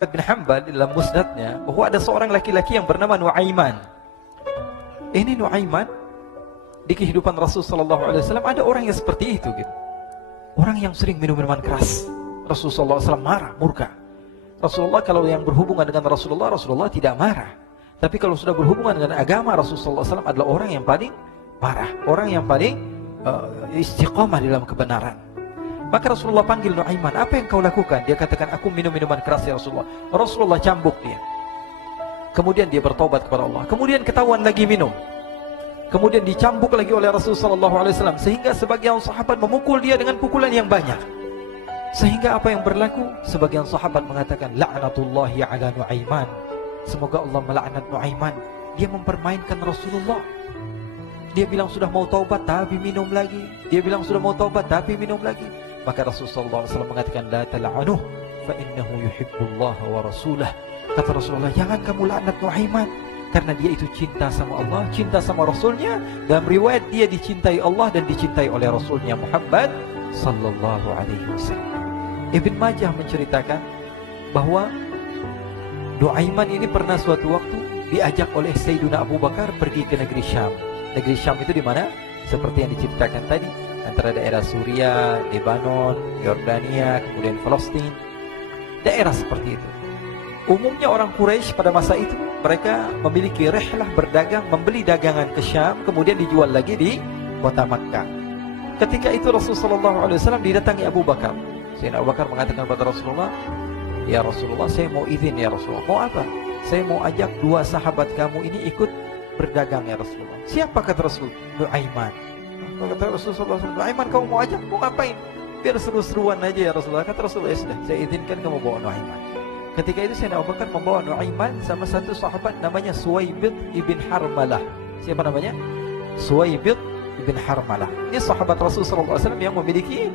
bin Hanbal dalam musnadnya bahwa ada seorang laki-laki yang bernama Nuaiman. Ini Nuaiman di kehidupan Rasul sallallahu alaihi wasallam ada orang yang seperti itu gitu. Orang yang sering minum minuman keras. Rasulullah SAW marah, murka. Rasulullah kalau yang berhubungan dengan Rasulullah tidak marah. Tapi kalau sudah berhubungan dengan agama, Rasulullah SAW adalah orang yang paling marah, orang yang paling istiqamah dalam kebenaran. Maka Rasulullah panggil Nuaiman, apa yang kau lakukan? Dia katakan, aku minum minuman keras ya Rasulullah. Rasulullah cambuk dia. Kemudian dia bertobat kepada Allah. Kemudian ketahuan lagi minum. Kemudian dicambuk lagi oleh Rasulullah SAW. Sehingga sebagian sahabat memukul dia dengan pukulan yang banyak. Sehingga apa yang berlaku? Sebagian sahabat mengatakan, la'natullahi ala Nuaiman. Semoga Allah melaknat Nuaiman. Dia mempermainkan Rasulullah. Dia bilang sudah mau taubat tapi minum lagi. Dia bilang sudah mau taubat tapi minum lagi. Maka Rasulullah SAW mengatakan, la tal'anuh fa innahu yuhibbullah wa rasulah. Kata Rasulullah, jangan kamu laknat Nuaiman, karena dia itu cinta sama Allah, cinta sama Rasulnya. Dalam riwayat dia dicintai Allah dan dicintai oleh Rasulnya Muhammad sallallahu alaihi wasallam. Ibn Majah menceritakan bahwa Nuaiman ini pernah suatu waktu diajak oleh Sayyidina Abu Bakar pergi ke negeri Syam. Negeri Syam itu di mana? Seperti yang diceritakan tadi, antara daerah Suriah, Lebanon, Yordania, kemudian Palestina. Daerah seperti itu. Umumnya orang Quraisy pada masa itu mereka memiliki rihlah berdagang, membeli dagangan ke Syam, kemudian dijual lagi di kota Makkah. Ketika itu Rasulullah SAW didatangi Abu Bakar. Sayyidina Abu Bakar mengatakan kepada Rasulullah, ya Rasulullah, saya mau izin ya Rasulullah. Mau apa? Saya mau ajak dua sahabat kamu ini ikut berdagang ya Rasulullah. Siapa kata Rasul? Nuaiman. Kata Rasulullah, Nuaiman kamu mau ajak? Mau ngapain? Biar seru-seruan aja ya Rasulullah. Kata Rasulullah, ya sudah, saya izinkan kamu bawa Nuaiman. Ketika itu Sayyidina Abu Bakar membawa Nuaiman sama satu sahabat namanya Suwaibid ibn Harmalah. Siapa namanya? Suwaibid ibn Harmalah. Ini sahabat Rasulullah SAW yang memiliki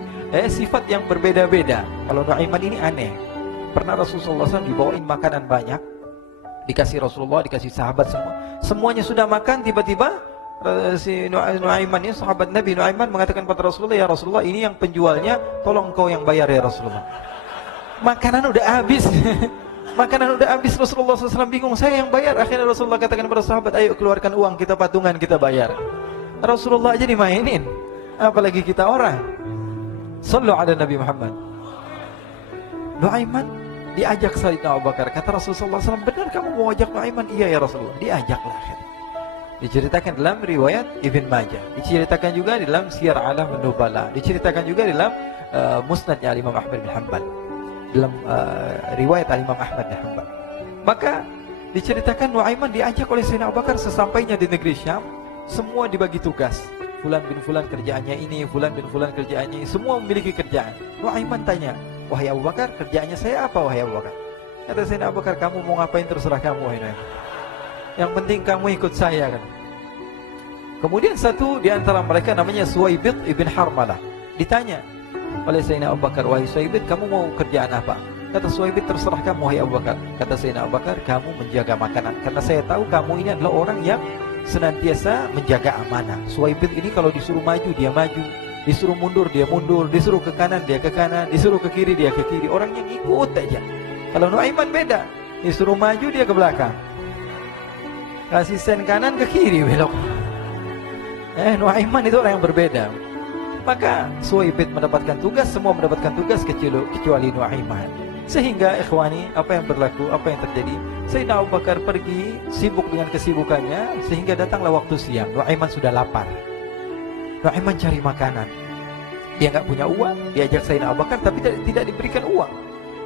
sifat yang berbeda-beda. Kalau Nuaiman ini aneh. Pernah Rasulullah SAW dibawain makanan banyak, dikasih Rasulullah, dikasih sahabat semua. Semuanya sudah makan, tiba-tiba si Nuaiman ini, sahabat Nabi Nuaiman mengatakan kepada Rasulullah, ya Rasulullah, ini yang penjualnya, tolong kau yang bayar ya Rasulullah. Makanan udah habis. Makanan udah habis, Rasulullah SAW bingung, saya yang bayar. Akhirnya Rasulullah katakan kepada sahabat, ayo keluarkan uang, kita patungan, kita bayar. Rasulullah aja dimainin, apalagi kita orang. Sallu ala Nabi Muhammad. Nuaiman diajak Sayyidina Abu Bakar. Kata Rasulullah SAW, benar kamu mau ajak Nuaiman? Iya ya Rasulullah. Diajaklah. Diceritakan dalam riwayat Ibn Majah, diceritakan juga dalam Syiar A'lam An-Nubala, diceritakan juga dalam musnadnya Imam Ahmad bin Hanbal, dalam riwayat Imam Ahmad bin Hanbal. Maka diceritakan Nuaiman diajak oleh Sayyidina Abu Bakar. Sesampainya di negeri Syam, semua dibagi tugas. Fulan bin Fulan kerjaannya ini, Fulan bin Fulan kerjaannya ini, semua memiliki kerjaan. Nuaiman tanya, wahai Abu Bakar, kerjaannya saya apa wahai Abu Bakar? Kata Sayyidina Abu Bakar, kamu mau ngapain terserah kamu wahai Nuaiman. Yang penting kamu ikut saya kan. Kemudian satu di antara mereka namanya Suwaibid ibn Harmalah. Ditanya oleh Sayyidina Abu Bakar, wahai Suwaibid, kamu mau kerjaan apa? Kata Suwaibid, terserah kamu wahai Abu Bakar. Kata Sayyidina Abu Bakar, kamu menjaga makanan, karena saya tahu kamu ini adalah orang yang senantiasa menjaga amanah. Suwaibid ini kalau disuruh maju dia maju, disuruh mundur dia mundur, disuruh ke kanan dia ke kanan, disuruh ke kiri dia ke kiri. Orang yang ikut aja. Kalau Nuaiman beda, disuruh maju dia ke belakang, kasih sen kanan ke kiri belok. Nuaiman itu orang yang berbeda. Maka Suwaibid mendapatkan tugas, semua mendapatkan tugas kecuali Nuaiman. Sehingga ikhwani, apa yang berlaku, apa yang terjadi? Sayyidina Abu Bakar pergi sibuk dengan kesibukannya, sehingga datanglah waktu siang. Nuaiman sudah lapar. Nuaiman cari makanan. Dia nggak punya uang, diajak Sayyidina Abu Bakar tapi tidak diberikan uang.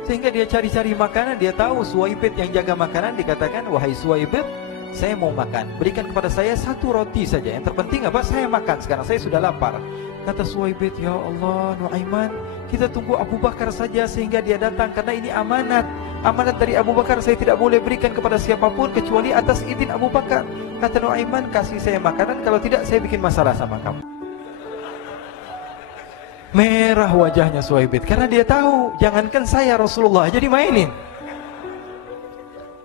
Sehingga dia cari-cari makanan, dia tahu Suwaibid yang jaga makanan, dikatakan, wahai Suwaibid, saya mau makan, berikan kepada saya satu roti saja. Yang terpenting apa? Saya makan sekarang, saya sudah lapar. Kata Suwaibid, ya Allah Nuaiman, kita tunggu Abu Bakar saja sehingga dia datang, karena ini amanat. Amanat dari Abu Bakar, saya tidak boleh berikan kepada siapapun kecuali atas izin Abu Bakar. Kata Nuaiman, kasih saya makanan, kalau tidak saya bikin masalah sama kamu. Merah wajahnya Suwaibid, karena dia tahu, jangankan saya, Rasulullah aja dimainin.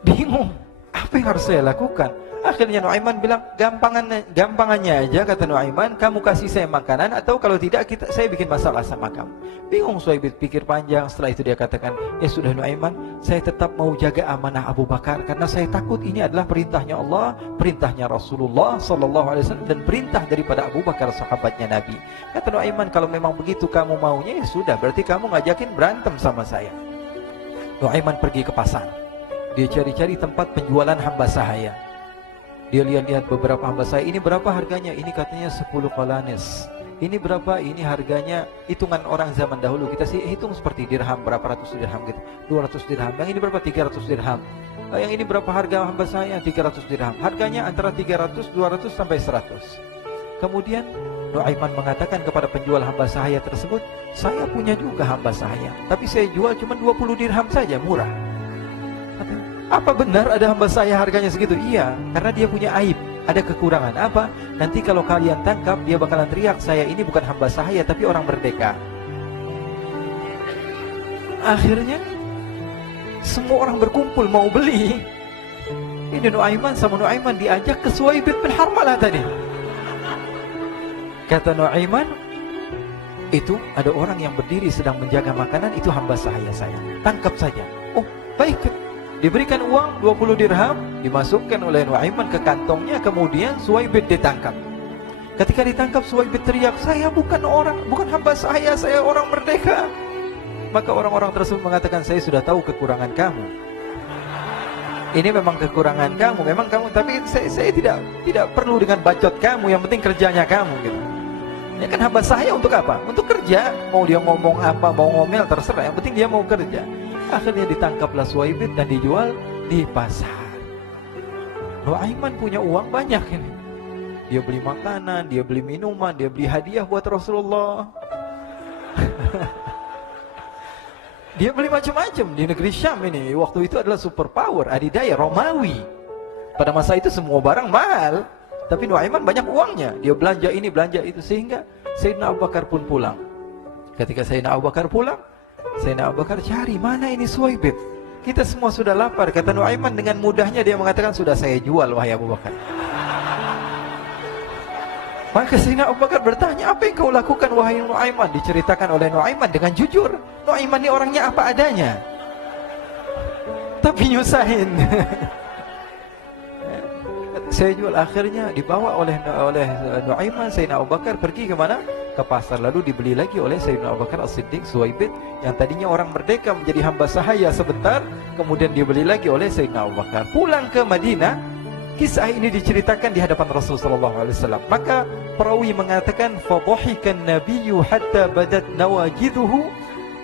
Bingung, apa yang harus saya lakukan? Akhirnya Nuaiman bilang, gampangannya aja, kata Nuaiman, kamu kasih saya makanan, atau kalau tidak saya bikin masalah sama kamu. Bingung Suhaib, pikir panjang. Setelah itu dia katakan, ya sudah Nuaiman, saya tetap mau jaga amanah Abu Bakar, karena saya takut ini adalah perintahnya Allah, perintahnya Rasulullah SAW, dan perintah daripada Abu Bakar, sahabatnya Nabi. Kata Nuaiman, kalau memang begitu kamu maunya, ya sudah, berarti kamu ngajakin berantem sama saya. Nuaiman pergi ke pasar. Dia cari-cari tempat penjualan hamba sahaya. Dia lihat-lihat beberapa hamba sahaya. Ini berapa harganya? Ini katanya 10 qalanis. Ini berapa? Ini harganya, hitungan orang zaman dahulu, kita sih hitung seperti dirham, berapa ratus dirham gitu, 200 dirham. Yang ini berapa? 300 dirham. Yang ini berapa harga hamba sahaya? 300 dirham. Harganya antara 300, 200 sampai 100. Kemudian Nuaiman mengatakan kepada penjual hamba sahaya tersebut, saya punya juga hamba sahaya, tapi saya jual cuma 20 dirham saja, murah. Apa benar ada hamba saya harganya segitu? Iya, karena dia punya aib, ada kekurangan. Apa? Nanti kalau kalian tangkap, dia bakalan teriak, saya ini bukan hamba sahaya, tapi orang merdeka. Akhirnya semua orang berkumpul mau beli. Ini Nuaiman sama Nuaiman diajak ke Suhaib bin Harmalah tadi. Kata Nuaiman, itu ada orang yang berdiri sedang menjaga makanan, itu hamba sahaya saya, tangkap saja. Oh baik. Diberikan uang 20 dirham, dimasukkan oleh Nuaiman ke kantongnya, kemudian Suhaib ditangkap. Ketika ditangkap, Suhaib teriak, saya bukan hamba saya orang merdeka. Maka orang-orang tersebut mengatakan, saya sudah tahu kekurangan kamu. Ini memang kekurangan kamu, memang kamu, tapi saya tidak perlu dengan bacot kamu, yang penting kerjanya kamu gitu. Ya kan hamba saya untuk apa? Untuk kerja. Mau dia ngomong apa, mau ngomel terserah, yang penting dia mau kerja. Akhirnya ditangkaplah Suhaib dan dijual di pasar. Nuaiman punya uang banyak ini. Dia beli makanan, dia beli minuman, dia beli hadiah buat Rasulullah. Dia beli macam-macam di negeri Syam ini. Waktu itu adalah superpower, adidaya Romawi. Pada masa itu semua barang mahal, tapi Nuaiman banyak uangnya. Dia belanja ini, belanja itu, sehingga Sayyidina Abu Bakar pun pulang. Ketika Sayyidina Abu Bakar pulang, Sayyidina Abu Bakar cari, mana ini Suhaib? Kita semua sudah lapar. Kata Nuaiman dengan mudahnya dia mengatakan, sudah saya jual wahai Abu Bakar. Maka Sayyidina Abu Bakar bertanya, apa yang kau lakukan wahai Nuaiman? Diceritakan oleh Nuaiman dengan jujur. Nuaiman ini orangnya apa adanya, tapi nyusahin. Saya jual. Akhirnya dibawa oleh Nuaiman, Sayyidina Abu Bakar pergi ke mana? Ke pasar. Lalu dibeli lagi oleh Sayyidina Abu Bakar As-Siddiq, Suhaib yang tadinya orang merdeka menjadi hamba sahaya sebentar, kemudian dibeli lagi oleh Sayyidina Abu Bakar. Pulang ke Madinah, kisah ini diceritakan di hadapan Rasulullah SAW. Maka perawi mengatakan, fadhahikan nabiyyu hatta badat nawajiduhu.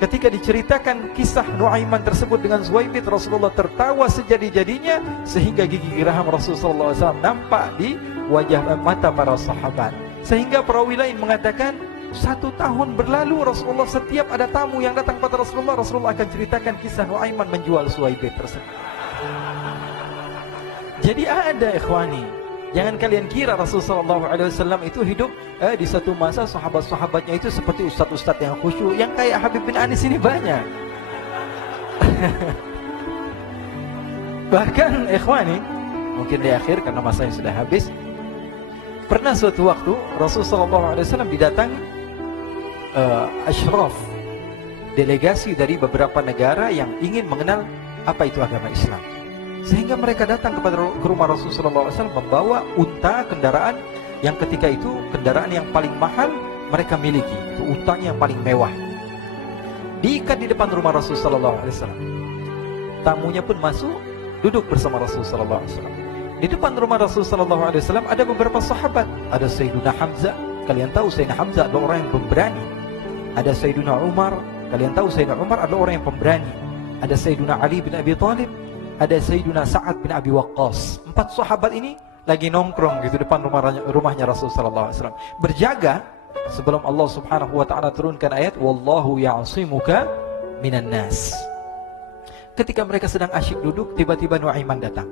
Ketika diceritakan kisah Nuaiman tersebut dengan Suhaib, Rasulullah tertawa sejadi-jadinya, sehingga gigi geraham Rasulullah SAW nampak di wajah mata para sahabat. Sehingga perawi lain mengatakan, 1 tahun berlalu Rasulullah, setiap ada tamu yang datang pada Rasulullah akan ceritakan kisah Nuaiman menjual Suhaib tersebut. Jadi ada ikhwani, jangan kalian kira Rasulullah SAW itu hidup di satu masa sahabat-sahabatnya itu seperti ustaz-ustaz yang khusyuk, yang kayak Habib bin Anis ini banyak. Bahkan ikhwani, mungkin di akhir karena masanya sudah habis, pernah suatu waktu Rasulullah SAW didatangi asyraf, delegasi dari beberapa negara yang ingin mengenal apa itu agama Islam. Sehingga mereka datang ke rumah Rasulullah SAW membawa unta, kendaraan yang ketika itu kendaraan yang paling mahal mereka miliki, itu untanya yang paling mewah. Diikat di depan rumah Rasulullah SAW. Tamunya pun masuk, duduk bersama Rasulullah SAW. Di depan rumah Rasulullah SAW ada beberapa sahabat. Ada Sayyiduna Hamzah, kalian tahu Sayyidina Hamzah adalah orang yang pemberani. Ada Sayyiduna Umar, kalian tahu Sayyidina Umar adalah orang yang pemberani. Ada Sayyiduna Ali bin Abi Thalib, ada Sayyiduna Sa'ad bin Abi Waqqas. 4 sahabat ini lagi nongkrong gitu depan rumahnya Rasulullah SAW, berjaga sebelum Allah Subhanahu wa taala turunkan ayat wallahu ya'simuka minan nas. Ketika mereka sedang asyik duduk, tiba-tiba Nuaiman datang.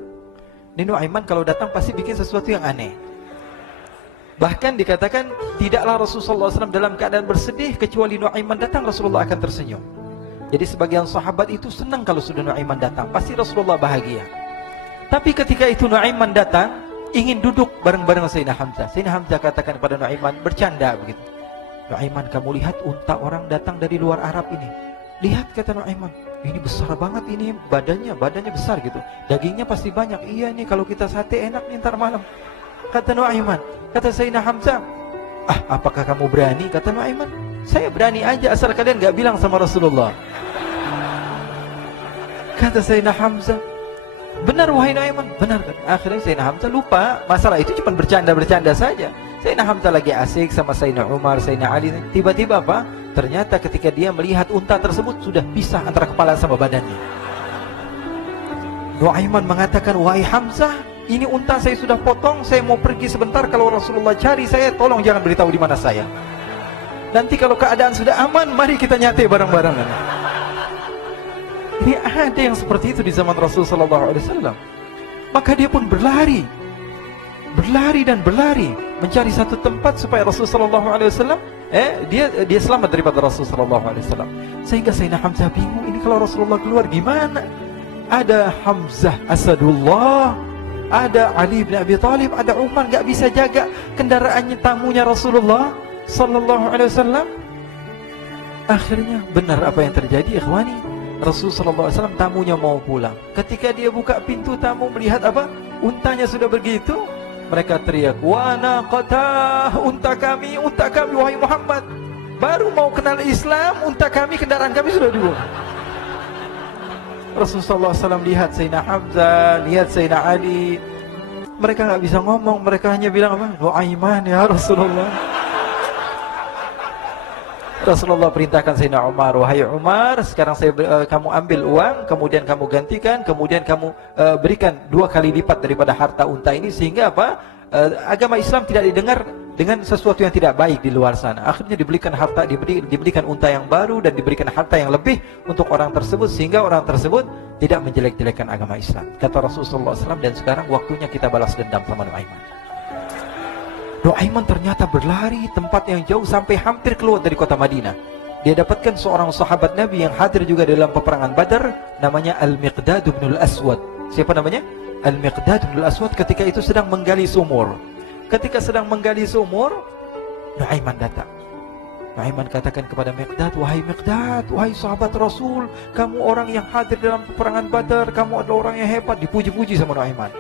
Ini Nuaiman kalau datang pasti bikin sesuatu yang aneh. Bahkan dikatakan tidaklah Rasulullah SAW dalam keadaan bersedih, kecuali Nuaiman datang Rasulullah akan tersenyum. Jadi sebagian sahabat itu senang kalau sudah Nuaiman datang, pasti Rasulullah bahagia. Tapi ketika itu Nuaiman datang, ingin duduk bareng-bareng Sayyidina Hamzah. Sayyidina Hamzah katakan kepada Nuaiman, bercanda begitu. Nuaiman, kamu lihat unta orang datang dari luar Arab ini. Lihat, kata Nuaiman, ini besar banget, ini badannya besar gitu. Dagingnya pasti banyak. Iya nih, kalau kita sate enak nih ntar malam. Kata Nuaiman. Kata Sayyidina Hamzah, apakah kamu berani? Kata Nuaiman, saya berani aja asal kalian gak bilang sama Rasulullah. Kata Sayyidina Hamzah, benar wahai Nuaiman, benar kan? Akhirnya Sayyidina Hamzah lupa masalah itu, cuma bercanda-bercanda saja. Sayyidina Hamzah lagi asik sama Sayyidina Umar, Sayyidina Ali. Tiba-tiba apa? Ternyata ketika dia melihat unta tersebut sudah pisah antara kepala sama badannya. Nuaiman mengatakan, wahai Hamzah, ini unta saya sudah potong, saya mau pergi sebentar. Kalau Rasulullah cari saya, tolong jangan beritahu di mana saya. Nanti kalau keadaan sudah aman, mari kita nyate bareng-bareng. Ini ada yang seperti itu di zaman Rasulullah SAW. Maka dia pun berlari dan berlari mencari satu tempat supaya Rasulullah SAW dia selamat daripada Rasulullah SAW. Sehingga Sayyidina Hamzah bingung, ini kalau Rasulullah keluar gimana? Ada Hamzah Asadullah, ada Ali bin Abi Thalib, ada Umar, gak bisa jaga kendaraannya, tamunya Rasulullah SAW. Akhirnya benar apa yang terjadi, ikhwani. Rasulullah SAW tamunya mau pulang. Ketika dia buka pintu tamu melihat apa? Untanya sudah begitu. Mereka teriak, wa naqatah, unta kami wahai Muhammad. Baru mau kenal Islam, unta kami, kendaraan kami sudah dibuang. Rasulullah SAW lihat Sayyidina Hamzah, lihat Sayyidina Ali. Mereka gak bisa ngomong, mereka hanya bilang apa? Nuaiman ya Rasulullah. Rasulullah perintahkan Sayyidina Umar, wahai Umar, sekarang kamu ambil uang, kemudian kamu gantikan, kemudian kamu berikan 2 kali lipat daripada harta unta ini, sehingga apa? Agama Islam tidak didengar dengan sesuatu yang tidak baik di luar sana. Akhirnya diberikan harta, diberikan unta yang baru dan diberikan harta yang lebih untuk orang tersebut, sehingga orang tersebut tidak menjelek-jelekan agama Islam. Kata Rasulullah SAW, dan sekarang waktunya kita balas dendam sama Nuaiman. Nuaiman ternyata berlari tempat yang jauh sampai hampir keluar dari kota Madinah. Dia dapatkan seorang sahabat Nabi yang hadir juga dalam peperangan Badar, namanya Al-Miqdad bin Al-Aswad. Siapa namanya? Al-Miqdad bin Al-Aswad ketika itu sedang menggali sumur. Ketika sedang menggali sumur, Nuaiman datang. Nuaiman katakan kepada Miqdad, wahai Miqdad, wahai sahabat Rasul, kamu orang yang hadir dalam peperangan Badar, kamu adalah orang yang hebat. Dipuji-puji sama Nuaiman.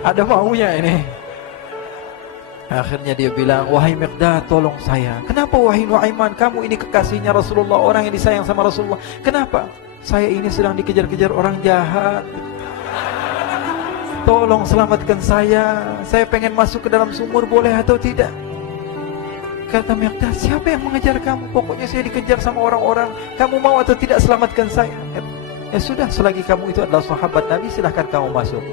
Ada maunya ini. Akhirnya dia bilang, wahai Miqdad, tolong saya. Kenapa wahai Nuaiman, kamu ini kekasihnya Rasulullah, orang yang disayang sama Rasulullah. Kenapa? Saya ini sedang dikejar-kejar orang jahat. Tolong selamatkan saya. Saya pengen masuk ke dalam sumur, boleh atau tidak? Kata Miqdad, siapa yang mengejar kamu? Pokoknya saya dikejar sama orang-orang. Kamu mau atau tidak selamatkan saya? Ya sudah, selagi kamu itu adalah sahabat Nabi, silahkan kamu masuk.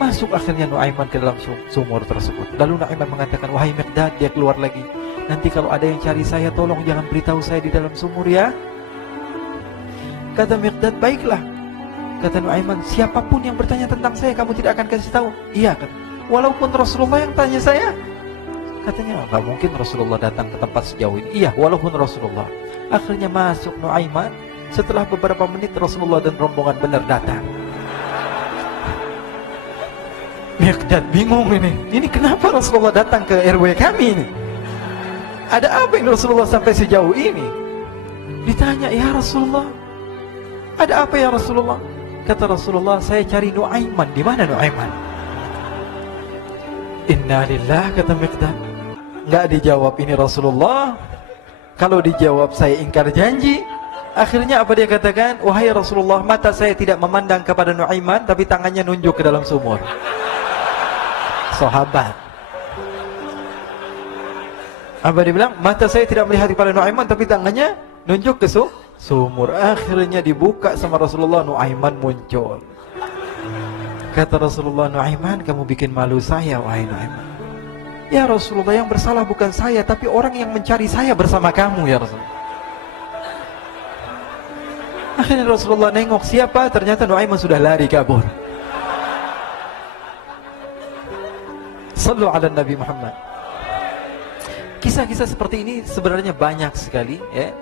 Masuk akhirnya Nuaiman ke dalam sumur tersebut. Lalu Nuaiman mengatakan, wahai Miqdad, dia keluar lagi. Nanti kalau ada yang cari saya, tolong jangan beritahu saya di dalam sumur ya. Kata Miqdad, baiklah. Kata Nuaiman, siapapun yang bertanya tentang saya, kamu tidak akan kasih tahu. Iya kan? Walaupun Rasulullah yang tanya saya. Katanya, enggak mungkin Rasulullah datang ke tempat sejauh ini. Iya, walaupun Rasulullah. Akhirnya masuk Nuaiman. Setelah beberapa menit Rasulullah dan rombongan benar datang. Miqdad bingung ini. Ini kenapa Rasulullah datang ke RW kami ini? Ada apa yang Rasulullah sampai sejauh ini? Ditanya, ya Rasulullah, ada apa ya Rasulullah? Kata Rasulullah, saya cari Nuaiman. Di mana Nuaiman? Inna lillah, kata Miqdad. Nggak dijawab ini Rasulullah. Kalau dijawab saya ingkar janji. Akhirnya apa dia katakan? Wahai Rasulullah, mata saya tidak memandang kepada Nuaiman, tapi tangannya nunjuk ke dalam sumur. Sahabat. Apa dia bilang? Mata saya tidak melihat kepada Nuaiman, tapi tangannya nunjuk ke sumur. Akhirnya dibuka sama Rasulullah, Nuaiman muncul. Kata Rasulullah, Nuaiman, kamu bikin malu saya, wahai Nuaiman. Ya Rasulullah, yang bersalah bukan saya, tapi orang yang mencari saya bersama kamu, ya Rasulullah. Akhirnya Rasulullah nengok, siapa? Ternyata Nuaiman sudah lari kabur. Sallu ala Nabi Muhammad. Kisah-kisah seperti ini sebenarnya banyak sekali, ya.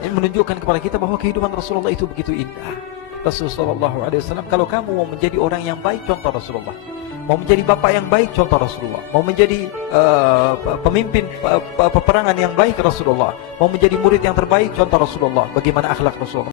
Ini menunjukkan kepada kita bahwa kehidupan Rasulullah itu begitu indah. Rasulullah SAW, kalau kamu mau menjadi orang yang baik, contoh Rasulullah. Mau menjadi bapak yang baik, contoh Rasulullah. Mau menjadi pemimpin peperangan yang baik, Rasulullah. Mau menjadi murid yang terbaik, contoh Rasulullah. Bagaimana akhlak Rasulullah.